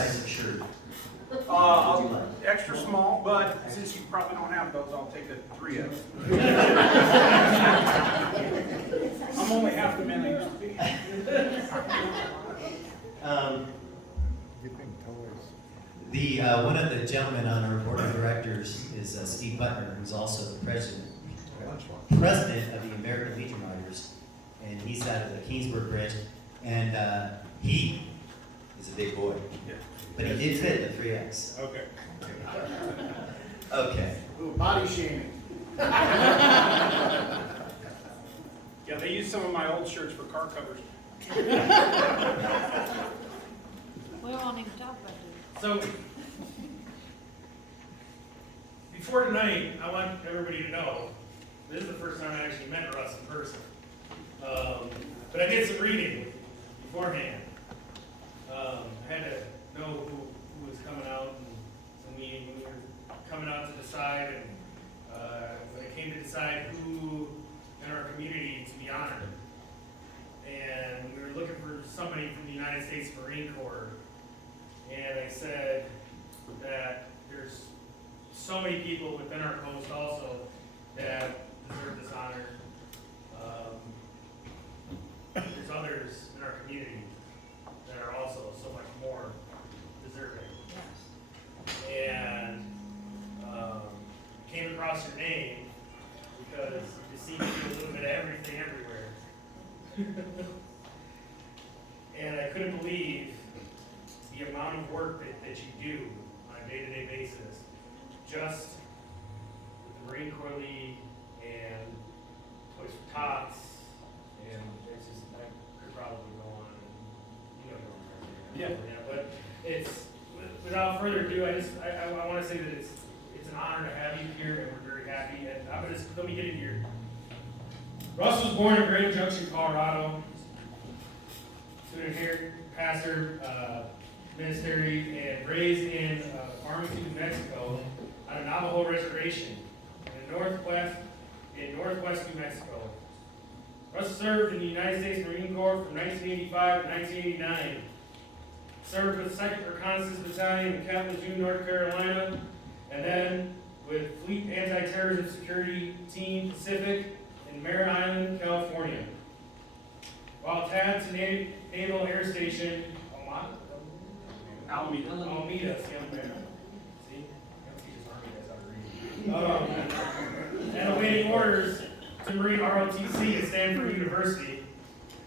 size of shirt? Extra small, but since you probably don't have those, I'll take a 3X. I'm only half the man I used to be. One of the gentlemen on our board of directors is Steve Butler, who's also the president of the American Legion Riders, and he's out of the Kingsburg branch, and he is a big boy, but he did fit the 3X. Okay. Okay. Ooh, body shaming. Yeah, they use some of my old shirts for car covers. We won't even talk about it. So, before tonight, I want everybody to know, this is the first time I actually met Russ in person. But I did some reading beforehand. I had to know who was coming out, and when we were coming out to decide, and when it came to decide who in our community to be honored. And we were looking for somebody from the United States Marine Corps. And I said that there's so many people within our coast also that deserve this honor. There's others in our community that are also so much more deserving. And came across your name because you seem to do a little bit of everything everywhere. And I couldn't believe the amount of work that you do on a day-to-day basis, just with the Marine Corps League and Toys for Tots, and it's just, I could probably go on, and Yeah. but it's, without further ado, I want to say that it's an honor to have you here, and we're very happy, and let me get in here. Russ was born in Grand Junction, Colorado, student here, pastor, ministry, and raised in Farmington, New Mexico, on a Navajo reservation in northwest New Mexico. Russ served in the United States Marine Corps from 1985 to 1989. Served with 2nd Reconnaissance Battalion in Kalamazoo, North Carolina, and then with Fleet Anti-Terrorism Security Team Pacific in Mare Island, California. While attached to Naval Air Station Alameda. Alameda, see, I'm there. See? And awaiting orders to Marine ROTC at Stanford University.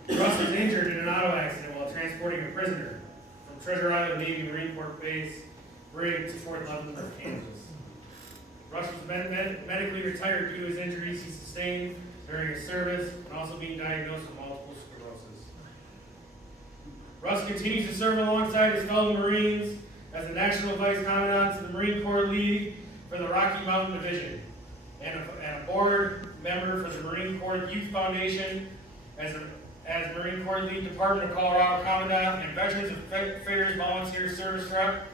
Russ was injured in an auto accident while transporting a prisoner from Treasure Island Navy Marine Corps Base Brig to Fort Leavenworth, Kansas. Russ was medically retired due to his injuries he sustained during his service and also being diagnosed with multiple sclerosis. Russ continues to serve alongside his fellow Marines as the National Vice Commandant to the Marine Corps League for the Rocky Mountain Division and a board member for the Marine Corps Youth Foundation as Marine Corps League Department of Colorado Commandant and Veterans Affairs Volunteer Service Rep.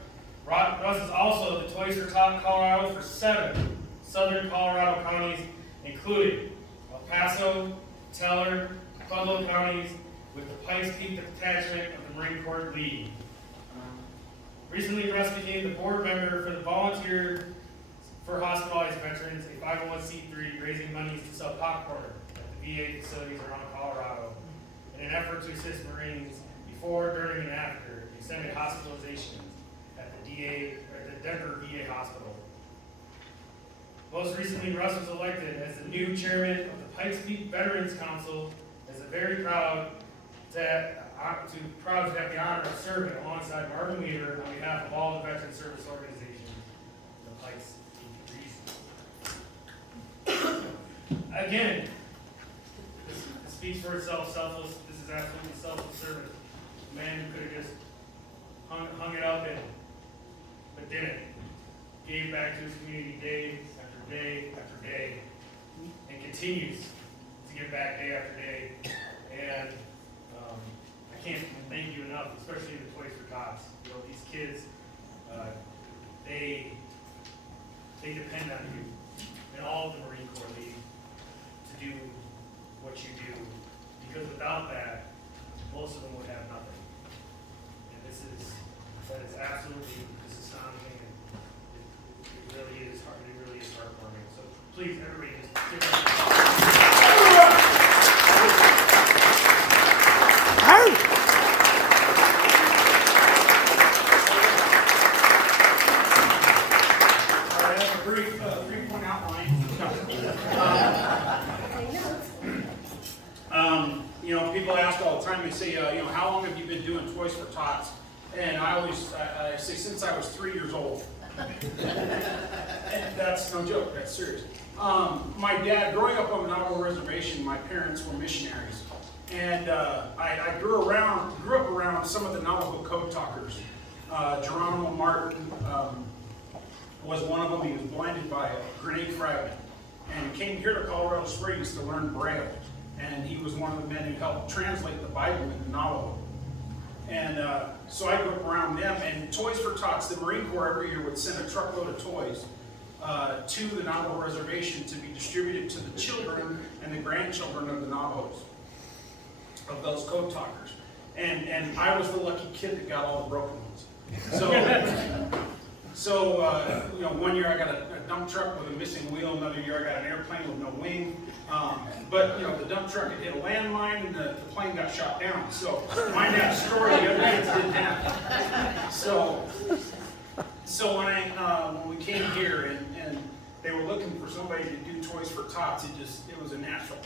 Russ is also the Toys for Tots Colorado for 7 southern Colorado counties, including El Paso, Teller, Pueblo counties, with the Pikes Peak Detachment of the Marine Corps League. Recently, Russ became the board member for the Volunteer for Hospitalized Veterans, a 501c3 raising monies to sell popcorn at the VA facilities around Colorado in an effort to assist Marines before, during, and after extended hospitalizations at the Denver VA Hospital. Most recently, Russ was elected as the new chairman of the Pikes Peak Veterans Council, as a very proud to have the honor of serving alongside Marvin Weaver on behalf of all the veteran service organizations in the Pikes Peak region. Again, this speaks for itself. This is absolutely selfless service. A man who could have just hung it up but didn't. Gave back to his community day after day after day, and continues to give back day after day. And I can't thank you enough, especially the Toys for Tots. You know, these kids, they depend on you and all of the Marine Corps League to do what you do, because without that, most of them would have nothing. And this is that is absolutely just astonishing, and it really is heartwarming. So please, everybody, just give it I have a brief three-point outline. People ask all the time, they say, how long have you been doing Toys for Tots? And I always I say, since I was 3 years old. And that's no joke, that's serious. My dad, growing up on the Navajo Reservation, my parents were missionaries. And I grew up around some of the Navajo code talkers. Geronimo Martin was one of them. He was blinded by a grenade fragment and came here to Colorado Springs to learn Braille. And he was one of the men who helped translate the Bible into Navajo. And so I grew up around them. And Toys for Tots, the Marine Corps every year would send a truckload of toys to the Navajo Reservation to be distributed to the children and the grandchildren of the Navajos, of those code talkers. And I was the lucky kid that got all the broken ones. So, one year I got a dump truck with a missing wheel. Another year I got an airplane with no wing. But the dump truck had hit a landmine and the plane got shot down. So mine had a story, the other kids didn't have. So when we came here and they were looking for somebody to do Toys for Tots, it was a natural.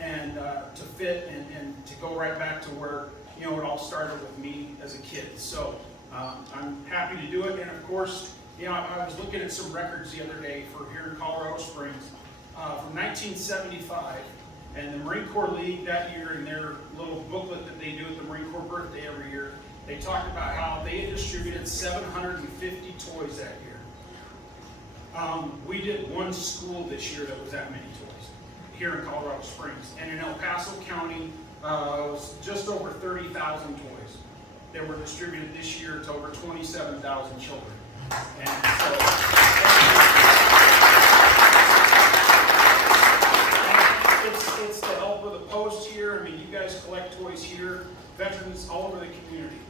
And to fit and to go right back to where it all started with me as a kid. So I'm happy to do it. And of course, I was looking at some records the other day for here in Colorado Springs from 1975. And the Marine Corps League that year, in their little booklet that they do at the Marine Corps birthday every year, they talked about how they had distributed 750 toys that year. We did one school this year that was that many toys here in Colorado Springs. And in El Paso County, it was just over 30,000 toys that were distributed this year to over 27,000 children. And so, it's the help of the post here. I mean, you guys collect toys here. Veterans all over the community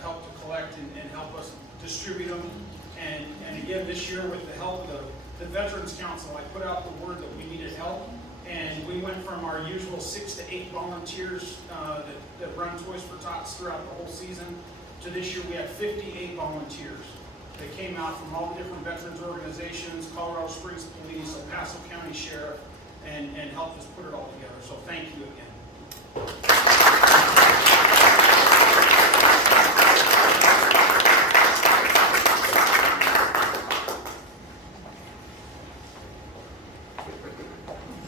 help to collect and help us distribute them. And again, this year with the help of the Veterans Council, I put out the word that we needed help. And we went from our usual 6 to 8 volunteers that run Toys for Tots throughout the whole season to this year we have 58 volunteers that came out from all the different veterans organizations, Colorado Springs Police, El Paso County Sheriff, and helped us put it all together. So thank you again.